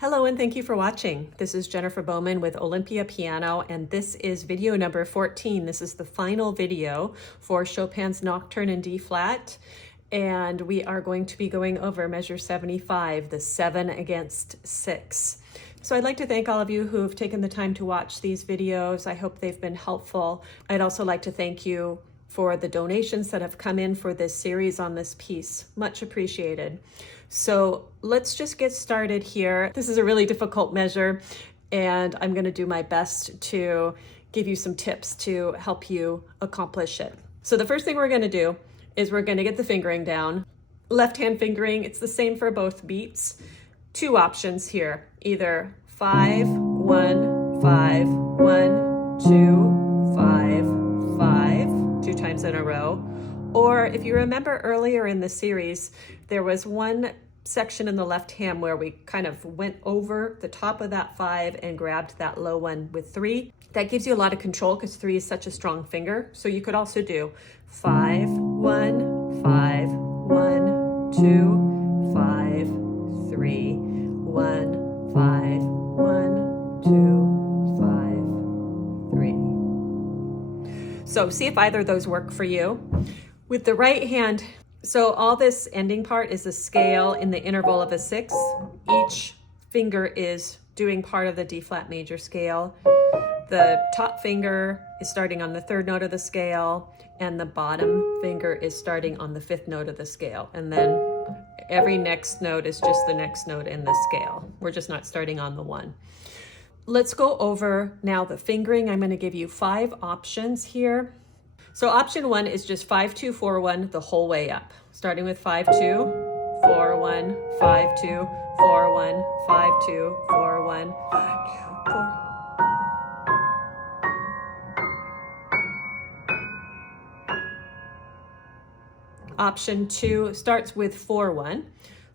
Hello and thank you for watching. This is Jennifer Bowman with Olympia Piano, and this is video number 14. This is the final video for Chopin's Nocturne in D flat, and we are going to be going over measure 75, the 7 against 6. So I'd like to thank all of you who have taken the time to watch these videos. I hope they've been helpful. I'd also like to thank you for the donations that have come in for this series on this piece. Much appreciated. So let's just get started here. This is a really difficult measure, and I'm going to do my best to give you some tips to help you accomplish it. So the first thing we're going to do is we're going to get the fingering down. Left hand fingering, it's the same for both beats. Two options here, either 5, 1, 5, 1, 2, 5, 5, 2 times in a row. Or if you remember earlier in the series, there was one section in the left hand where we kind of went over the top of that 5 and grabbed that low one with 3. That gives you a lot of control because 3 is such a strong finger. So you could also do 5, 1, 5, 1, 2, 5, 3, 1, 5, 1, 2, 5, 3. So see if either of those work for you. With the right hand, so all this ending part is a scale in the interval of a 6. Each finger is doing part of the D flat major scale. The top finger is starting on the 3rd note of the scale, and the bottom finger is starting on the 5th note of the scale. And then every next note is just the next note in the scale. We're just not starting on the 1. Let's go over now the fingering. I'm going to give you 5 options here. So option 1 is just 5, 2, 4, 1 the whole way up. Starting with 5, 2, 4, 1, 5, 2, 4, 1, 5, 2, 4, 1, 5, 2, 4. Option 2 starts with 4, 1,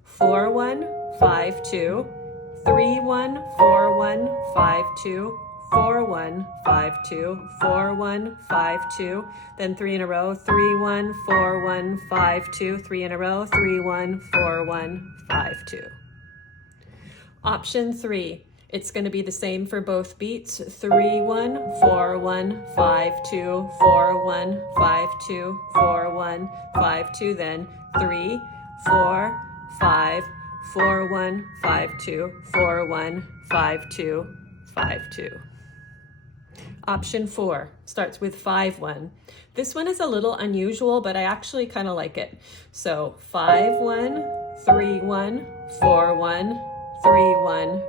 4, 1, 5, 2, 3, 1, 4, 1, 5, 2, 4, 1, 5, 2, 4, 1, 5, 2, then 3 in a row, 3, 1, 4, 1, 5, 2, 3 in a row, 3, 1, 4, 1, 5, 2. Option 3, it's going to be the same for both beats, 3, 1, 4, 1, 5, 2, 4, 1, 5, 2, 4, 1, 5, 2, then 3, 4, 5, 4, 1, 5, 2, 4, 1, 5, 2, 5, 2. Option 4 starts with 5, 1. This one is a little unusual, but I actually kind of like it. So 5, 1, 3, 1, 4, 1, 3, 1,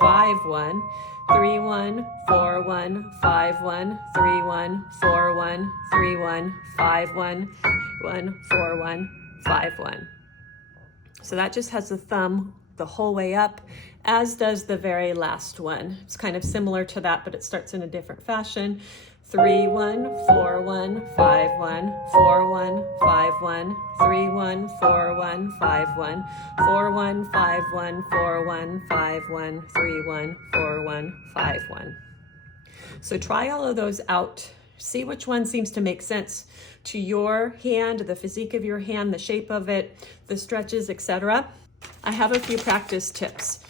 5, 1, 3, 1, 4, 1, 5, 1, 3, 1, 4, 1, 3, 1, 5, 1, 1, 4, 1, 5, 1. So that just has the thumb the whole way up, as does the very last one. It's kind of similar to that, but it starts in a different fashion. 3, 1, 4, 1, 5, 1, 4, 1, 5, 1, 3, 1, 4, 1, 5, 1, 4, 1, 5, 1, 4, 1, 5, 1, 3, 1, 4, 1, 5, 1. So try all of those out. See which one seems to make sense to your hand, the physique of your hand, the shape of it, the stretches, etc. I have a few practice tips.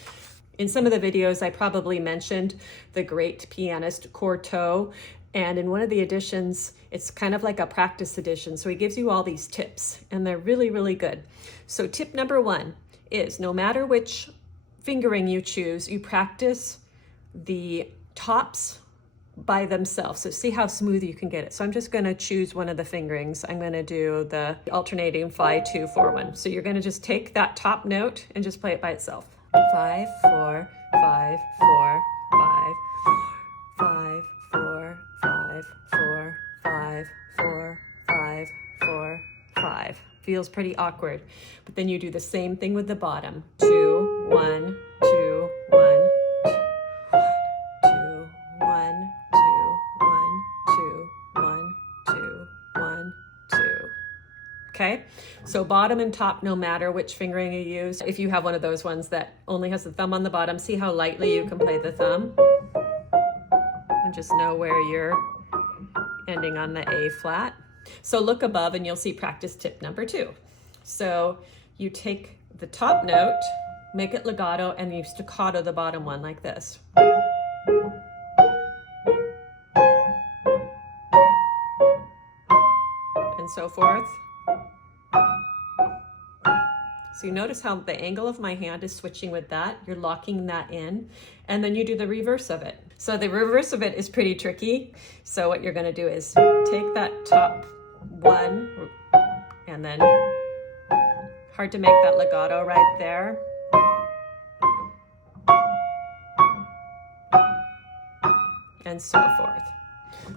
In some of the videos, I probably mentioned the great pianist Cortot, and in one of the editions, it's kind of like a practice edition. So he gives you all these tips, and they're really, really good. So tip number 1 is no matter which fingering you choose, you practice the tops by themselves. So see how smooth you can get it. So I'm just going to choose one of the fingerings. I'm going to do the alternating 5, 2, 4, 1. So you're going to just take that top note and just play it by itself. 5, 4, 5, 4, 5, 5, 4, 5, 4, 5, 4, 5, 4, 5. Feels pretty awkward. But then you do the same thing with the bottom. 2, 1, 2, 1. Okay, so bottom and top, no matter which fingering you use. If you have one of those ones that only has the thumb on the bottom, see how lightly you can play the thumb? And just know where you're ending on the A flat. So look above and you'll see practice tip number 2. So you take the top note make it legato, and you staccato the bottom one like this. And so forth. So you notice how the angle of my hand is switching with that. You're locking that in, and then you do the reverse of it. So the reverse of it is pretty tricky. So what you're gonna do is take that top one, and then hard to make that legato right there. And so forth.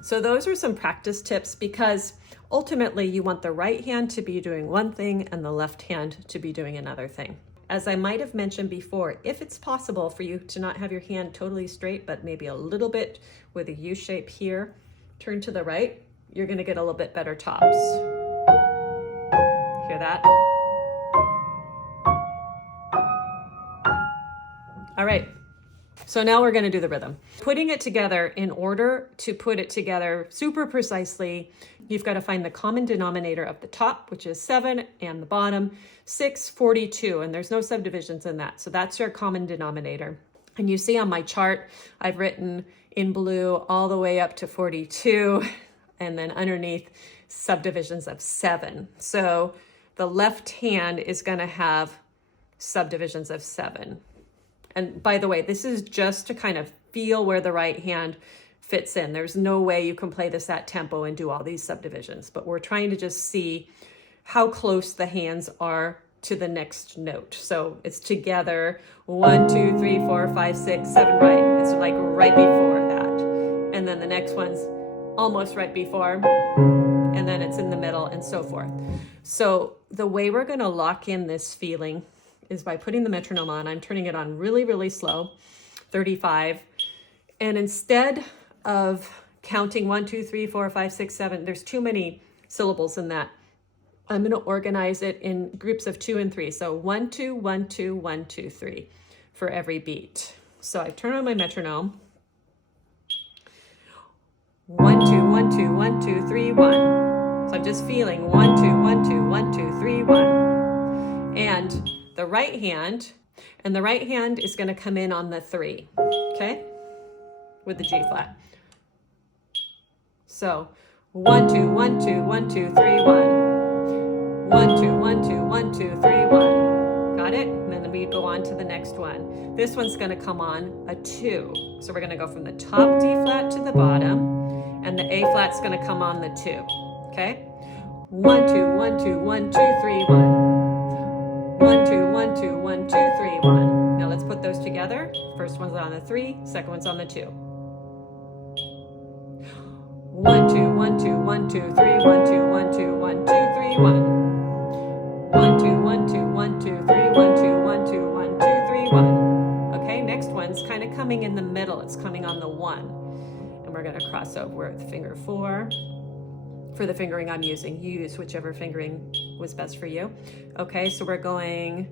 So those are some practice tips, because ultimately you want the right hand to be doing one thing and the left hand to be doing another thing. As I might have mentioned before, if it's possible for you to not have your hand totally straight, but maybe a little bit with a U shape here, turn to the right, you're gonna get a little bit better tops. Hear that? All right. So now we're going to do the rhythm. Putting it together, in order to put it together super precisely, you've got to find the common denominator of the top, which is 7, and the bottom, 6, 42, and there's no subdivisions in that. So that's your common denominator. And you see on my chart, I've written in blue all the way up to 42, and then underneath subdivisions of 7. So the left hand is going to have subdivisions of 7. And by the way, this is just to kind of feel where the right hand fits in. There's no way you can play this at tempo and do all these subdivisions, but we're trying to just see how close the hands are to the next note. So it's together, 1, 2, 3, 4, 5, 6, 7, right? It's like right before that. And then the next one's almost right before, and then it's in the middle, and so forth. So the way we're gonna lock in this feeling is by putting the metronome on. I'm turning it on really, really slow, 35. And instead of counting 1, 2, 3, 4, 5, 6, 7, there's too many syllables in that. I'm gonna organize it in groups of 2 and 3. So 1, 2, 1, 2, 1, 2, 3 for every beat. So I turn on my metronome. 1, 2, 1, 2, 1, 2, 3, 1. So I'm just feeling 1, 2, 1, 2, 1, 2, 3, 1. And the right hand, and the right hand is going to come in on the 3, okay, with the G flat. So 1, 2, 1, 2, 1, 2, 3, 1. 1, 2, 1, 2, 1, 2, 3, 1. Got it? And then we go on to the next one. This one's going to come on a 2. So we're going to go from the top D flat to the bottom, and the A flat's going to come on the 2. Okay? 1, 2, 1, 2, 1, 2, 3, 1. 1, 2, 1, 2, 1, 2, 3, 1. Now let's put those together. First one's on the 3, second one's on the 2. 1, 2, 1, 2, 1, 2, 3, 1, 2, 1, 2, 1, 2, 3, 1. 1, 2, 1, 2, 1, 2, 3, 1, 2, 1, 2, 1, 2, 3, 1. Okay, next one's kind of coming in the middle. It's coming on the 1. And we're going to cross over with finger 4. For the fingering I'm using, you use whichever fingering was best for you. Okay, so we're going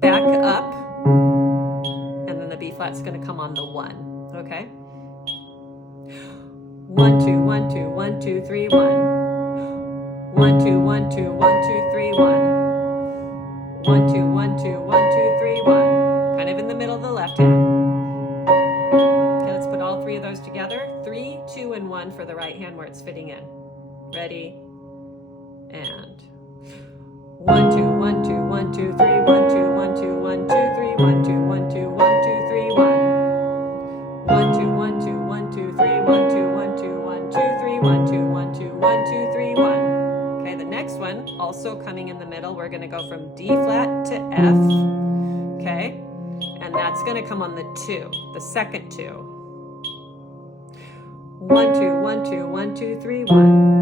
back up, and then the B flat's gonna come on the 1, okay? 1, 2, 1, 2, 1, 2, 3, 1. 1, 2, 1, 2, 1, 2, 3, 1. 1, 2, 1, 2, 1, 2, 3, 1. Kind of in the middle of the left hand. Okay, let's put all 3 of those together. 3, 2, and 1 for the right hand where it's fitting in. Ready? And 1, 2, 1, 2, 1, 2, 3, 1, 2, 1, 2, 1, 2, 3, 1, 2, 1, 2, 1, 2, 3, 1. 1, 2, 1, 2, 1, 2, 3, 1, 2, 1, 2, 1, 2, 3, 1, 2, 1, 2, 1, 2, 3, 1. Okay, the next one, also coming in the middle, we're gonna go from D flat to F, okay? And that's gonna come on the 2, the second 2. 1, 2, 1, 2, 1, 2, 3, 1.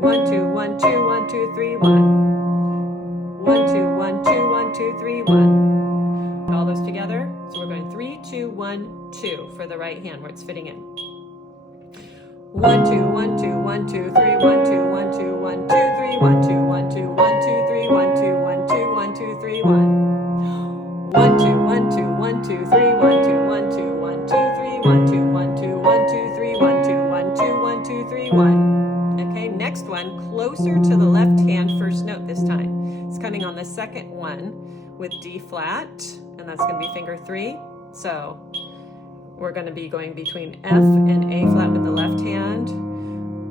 1, 2, 1, 2, 1, 2, 3, 1. 1, 2, 1, 2, 1, 2, 3, 1. All those together. So we're going 3, 2, 1, 2 for the right hand where it's fitting in. 1, 2, 1, 2, 1, 2, 3, 1, 2, 1, 2, 1, 2, 3, 1, 2, 1, 2, 1, 2, 3, 1, 2, 1, 2, 1, 2, 3, 1. 1, 2, 1, 2, 1, 2, 3, 1, 2, 1, 2, 1, 2, 3, 1, 2, 1, 2, 1, 2, 3, 1, 2, 1, 2, 1, 2, 3, 1. Okay, next one, closer to the left hand first note this time. It's coming on the second one, with D flat, and that's going to be finger 3. So we're going to be going between F and A flat with the left hand.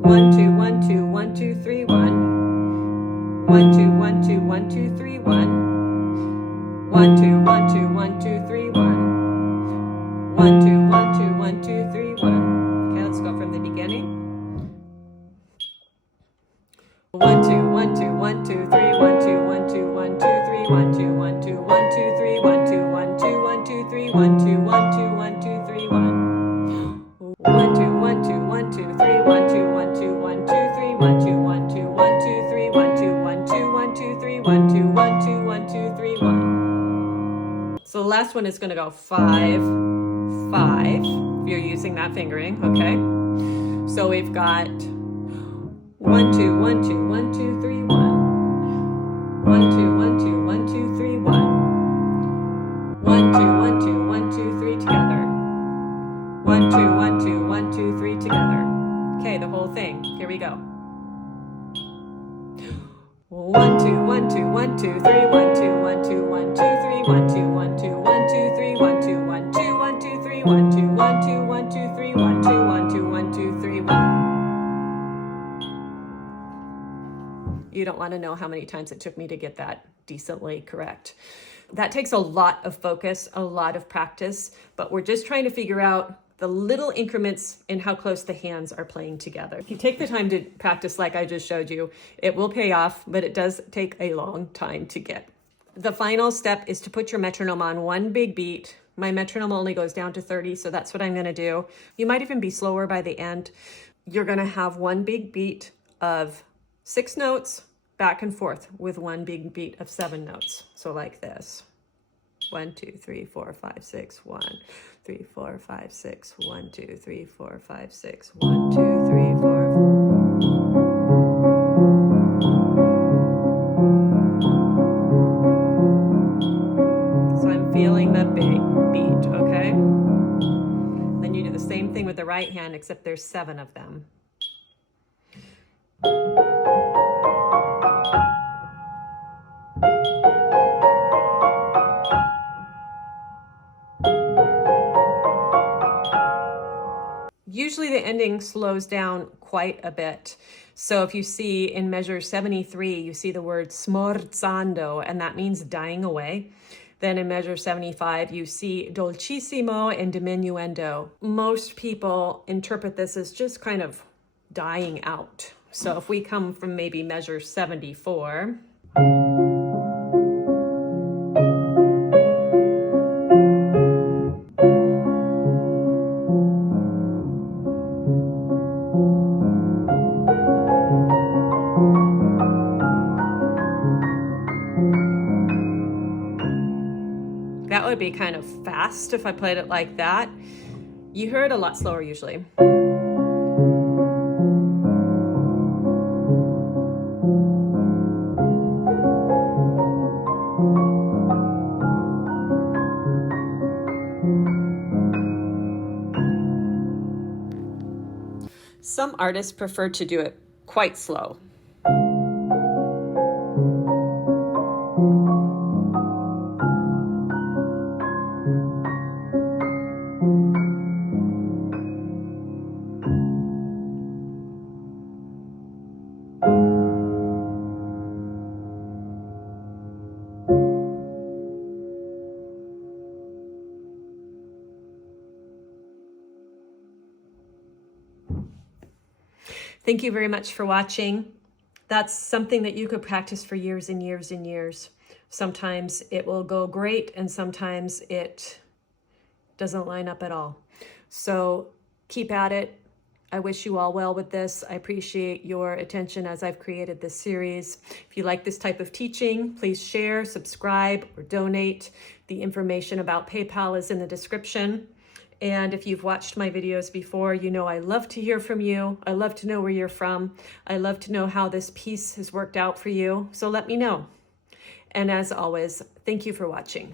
1, 2, 1, 2, 1, 2, 3, 1. 1, 2, 1, 2, 1, 2, 3, 1. 1, 2, 1, 2, 1, 2, 3, 1. 1, 2, 1, 2, 1, 2, 3, 1. Okay, let's go from the beginning. 1, 2, 1, 2, 1, 2, 3, 1, 2, 1, 2, 1, 2, 3, 1, 2, 1, 2, 1, 2, 3, 1, 2, 1, 2, 1, 2, 3, 1, 2, 1, 2, 1, 2, 3, 1. 1, 2, 1, 2, 1, 2, 3, 1, 2, 1, 2, 1, 2, 3, 1, 2, 1, 2, 1, 2, 3, 1, 2, 1, 2, 1, 2, 3, 1, 2, 1, 2, 1, 2, 3, 1. So the last one is going to go 5, 5, if you're using that fingering, okay? So we've got 1, 2, 1, 2, 1, 2, 3, 1. 1, 2, 1, 2, 1, 2, 3, 1. 1, 2, 1, 2, 1, 2, 3 together. 1, 2, 1, 2, 1, 2, 3 together. Okay, the whole thing. Here we go. 1, 2, 1, 2, 1, 2, 3, 1, 2, 1, 2, 1, 2, 3, 1, 2, 1, 2, 1, 2, 3, 1, 2, 1, 2, 1, 2, 3, 1, 2, 1, 2, 1, 2, 3, 1, 2, 1, 2, 1, 2, 3, 1. You don't want to know how many times it took me to get that decently correct. That takes a lot of focus, a lot of practice, but we're just trying to figure out the little increments in how close the hands are playing together. If you take the time to practice like I just showed you, it will pay off, but it does take a long time to get. The final step is to put your metronome on one big beat. My metronome only goes down to 30, so that's what I'm going to do. You might even be slower by the end. You're going to have one big beat of 6 notes back and forth with one big beat of 7 notes. So like this. 1, 2, 3, 4, 5, 6, 1, 3, 4, 5, 6, 1, 2, 3, 4, 5, 6, 1, 2, 3, 4. So I'm feeling the big beat, okay? Then you do the same thing with the right hand, except there's 7 of them. Usually the ending slows down quite a bit. So if you see in measure 73, you see the word smorzando, and that means dying away. Then in measure 75, you see dolcissimo and diminuendo. Most people interpret this as just kind of dying out. So if we come from maybe measure 74, that would be kind of fast if I played it like that. You hear it a lot slower usually. Some artists prefer to do it quite slow. Thank you very much for watching. That's something that you could practice for years and years and years. Sometimes it will go great and sometimes it doesn't line up at all. So keep at it. I wish you all well with this. I appreciate your attention as I've created this series. If you like this type of teaching, please share, subscribe, or donate. The information about PayPal is in the description. And if you've watched my videos before, you know I love to hear from you. I love to know where you're from. I love to know how this piece has worked out for you. So let me know. And as always, thank you for watching.